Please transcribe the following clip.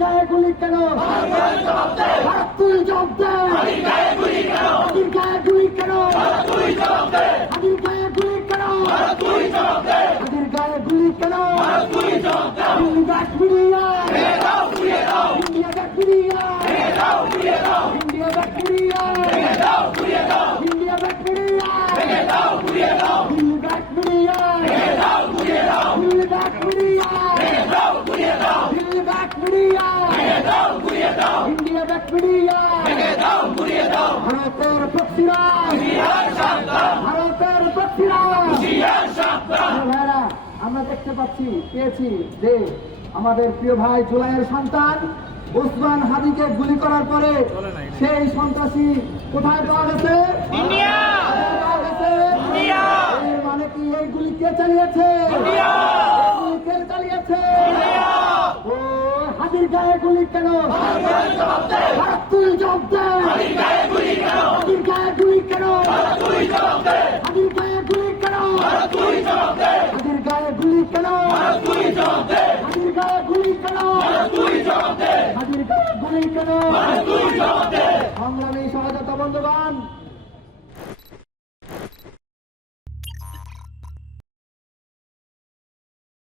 গায়ে গুলি কেন? ভারত তুই জবাব দে। হাদির গায়ে গুলি কেন? হাদির গায়ে গুলি কেন? হাদির গায়ে গুলি কেন? Delhi back media, India back media, India back media, India back media, Delhi back media, Delhi back media, Delhi back media, India back media, ভারতের পক্ষীরা, ভারতের পক্ষীরা। ভাইরা, আমরা দেখতে পেয়েছি যে আমাদের প্রিয় ভাই জুলাইয়ের সন্তান ওসমান হাদিকে গুলি করার পরে সেই সন্ত্রাসী কোথায় পাওয়া গেছে? এর মানে কি এই গুলি কে চালিয়েছে? কে চালিয়েছে? ও হাদির গায়ে গুলি কেন? ভারত তুই জবাব দে। হাদির গায়ে গুলি কেন? হাদির গায়ে গুলি কেন? হাদির গায়ে গুলি কেন? হাদির গায়ে গুলি কেন? হাদির গায়ে গুলি কেন? সংগ্রামী সহযোগিতা বন্ধুগণ,